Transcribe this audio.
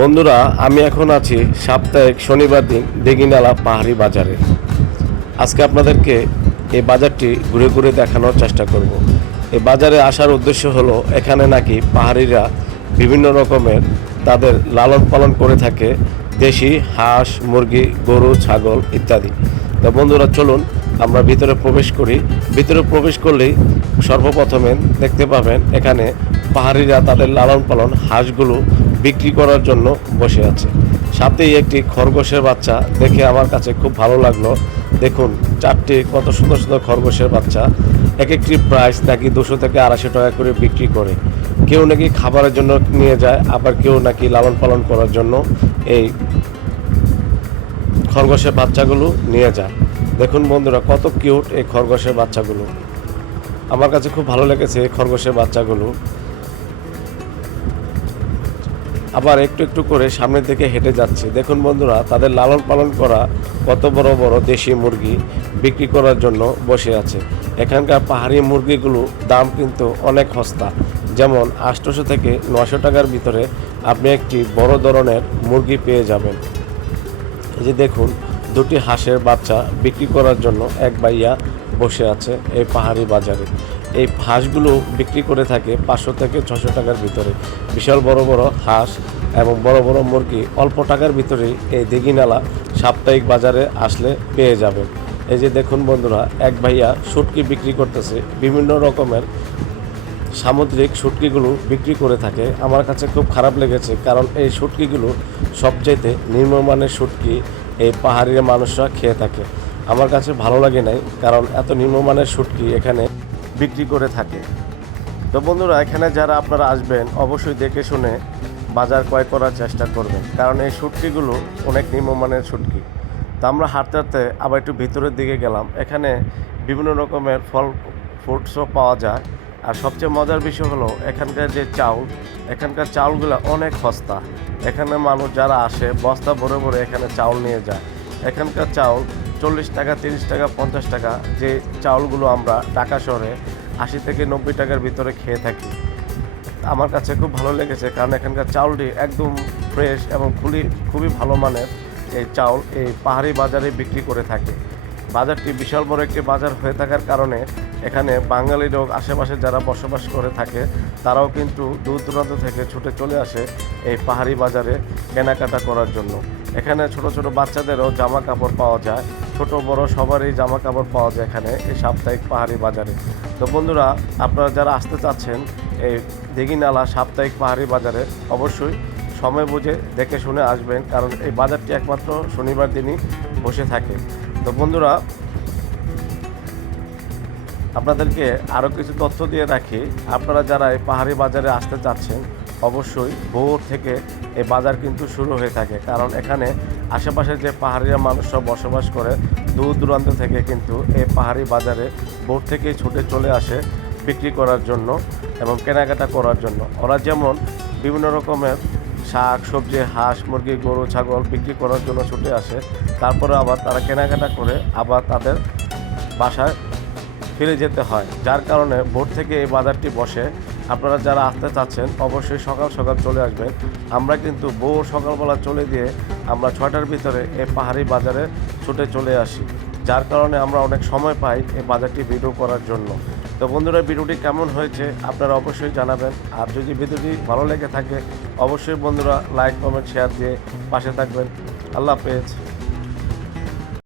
বন্ধুরা, আমি এখন আছি সাপ্তাহিক শনিবার দিন দিঘিনালা পাহাড়ি বাজারে। আজকে আপনাদেরকে এই বাজারটি ঘুরে ঘুরে দেখানোর চেষ্টা করব। এই বাজারে আসার উদ্দেশ্য হলো এখানে নাকি পাহাড়িরা বিভিন্ন রকমের তাদের লালন পালন করে থাকে, দেশি হাঁস, মুরগি, গরু, ছাগল ইত্যাদি। তো বন্ধুরা, চলুন আমরা ভিতরে প্রবেশ করি। ভিতরে প্রবেশ করলেই সর্বপ্রথমে দেখতে পাবেন এখানে পাহাড়িরা তাদের লালন পালন হাঁসগুলো বিক্রি করার জন্য বসে আছে। সাথেই একটি খরগোশের বাচ্চা দেখে আমার কাছে খুব ভালো লাগলো। দেখুন, চারটি কত সুন্দর সুন্দর খরগোশের বাচ্চা। এক একটি প্রাইস নাকি 200 থেকে 250 টাকা করে বিক্রি করে। কেউ নাকি খাবারের জন্য নিয়ে যায়, আবার কেউ নাকি লালন পালন করার জন্য এই খরগোশের বাচ্চাগুলো নিয়ে যায়। দেখুন বন্ধুরা, কত কিউট এই খরগোশের বাচ্চাগুলো। আমার কাছে খুব ভালো লেগেছে এই খরগোশের বাচ্চাগুলো। আবার একটু একটু করে সামনের দিকে হেঁটে যাচ্ছে। দেখুন বন্ধুরা, তাদের লালন পালন করা কত বড় বড় দেশি মুরগি বিক্রি করার জন্য বসে আছে। এখানকার পাহাড়ি মুরগিগুলো দাম কিন্তু অনেক সস্তা। যেমন 800 থেকে 900 টাকার ভিতরে আপনি একটি বড় ধরনের মুরগি পেয়ে যাবেন। এই যে দেখুন, দুটি হাঁসের বাচ্চা বিক্রি করার জন্য এক ভাইয়া বসে আছে এই পাহাড়ি বাজারে। এই হাঁসগুলো বিক্রি করে থাকে 500 থেকে 600 টাকার ভিতরে। বিশাল বড় বড় হাঁস এবং বড় বড় মুরগি অল্প টাকার ভিতরেই এই দিঘিনালা সাপ্তাহিক বাজারে আসলে পেয়ে যাবেন। এই যে দেখুন বন্ধুরা, এক ভাইয়া শুটকি বিক্রি করতেছে। বিভিন্ন রকমের সামুদ্রিক শুটকিগুলো বিক্রি করে থাকে। আমার কাছে খুব খারাপ লেগেছে, কারণ এই শুটকিগুলো সবচাইতে নিম্নমানের শুটকি এই পাহাড়ি মানুষরা খেয়ে থাকে। আমার কাছে ভালো লাগে নাই, কারণ এত নিম্নমানের শুটকি এখানে বিক্রি করে থাকে। তো বন্ধুরা, এখানে যারা আপনারা আসবেন অবশ্যই দেখে শুনে বাজার ক্রয় করার চেষ্টা করবেন, কারণ এই শুটকিগুলো অনেক নিম্নমানের শুটকি। তো আমরা হাঁটতে হাঁটতে আবার একটু ভিতরের দিকে গেলাম। এখানে বিভিন্ন রকমের ফল ফ্রুটসও পাওয়া যায়। আর সবচেয়ে মজার বিষয় হলো এখানকার যে চাউল, এখানকার চাউলগুলো অনেক সস্তা। এখানে মানুষ যারা আসে বস্তা ভরে ভরে এখানে চাউল নিয়ে যায়। এখানকার চাউল 40 টাকা, 30 টাকা, 50 টাকা, যে চাউলগুলো আমরা ঢাকা শহরে 80 থেকে 90 টাকার ভিতরে খেয়ে থাকি। আমার কাছে খুব ভালো লেগেছে, কারণ এখানকার চাউলটি একদম ফ্রেশ এবং খুবই ভালো মানের এই চাউল এই পাহাড়ি বাজারে বিক্রি করে থাকে। বাজারটি বিশাল বড় একটি বাজার হয়ে থাকার কারণে এখানে বাঙালিরাও আশেপাশে যারা বসবাস করে থাকে তারাও কিন্তু দূর দূরান্ত থেকে ছুটে চলে আসে এই পাহাড়ি বাজারে কেনাকাটা করার জন্য। এখানে ছোট ছোট বাচ্চাদেরও জামা কাপড় পাওয়া যায়, ছোট বড় সবারই জামা কাপড় পাওয়া যায় এখানে এই সাপ্তাহিক পাহাড়ি বাজারে। তো বন্ধুরা, আপনারা যারা আসতে চাচ্ছেন এই দিঘিনালা সাপ্তাহিক পাহাড়ি বাজারে অবশ্যই সময় বুঝে দেখে শুনে আসবেন, কারণ এই বাজারটি একমাত্র শনিবার দিনই বসে থাকে। তো বন্ধুরা, আপনাদেরকে আরও কিছু তথ্য দিয়ে রাখি। আপনারা যারা এই পাহাড়ি বাজারে আসতে চাচ্ছেন অবশ্যই ভোর থেকে এই বাজার কিন্তু শুরু হয়ে থাকে, কারণ এখানে আশেপাশে যে পাহাড়িয়া মানুষরা বসবাস করে দূর দূরান্ত থেকে কিন্তু এই পাহাড়ি বাজারে ভোর থেকেই ছুটে চলে আসে বিক্রি করার জন্য এবং কেনাকাটা করার জন্য। ওরা যেমন বিভিন্ন রকমের শাক সবজি, হাঁস, মুরগি, গরু, ছাগল বিক্রি করার জন্য ছুটে আসে, তারপরে আবার তারা কেনাকাটা করে আবার তাদের বাসায় ফিরে যেতে হয়। যার কারণে ভোর থেকে এই বাজারটি বসে। আপনারা যারা আসতে চাচ্ছেন অবশ্যই সকাল সকাল চলে আসবেন। আমরা কিন্তু ভোর সকালবেলা চলে দিয়ে আমরা 6টার ভিতরে এই পাহাড়ি বাজারে ছুটে চলে আসি, যার কারণে আমরা অনেক সময় পাই এই বাজারটি ভিডিও করার জন্য। তো বন্ধুরা, ভিডিওটি কেমন হয়েছে আপনারা অবশ্যই জানাবেন। আর যদি ভিডিওটি ভালো লেগে থাকে অবশ্যই বন্ধুরা লাইক, কমেন্ট, শেয়ার দিয়ে পাশে থাকবেন। আল্লাহ হাফেজ।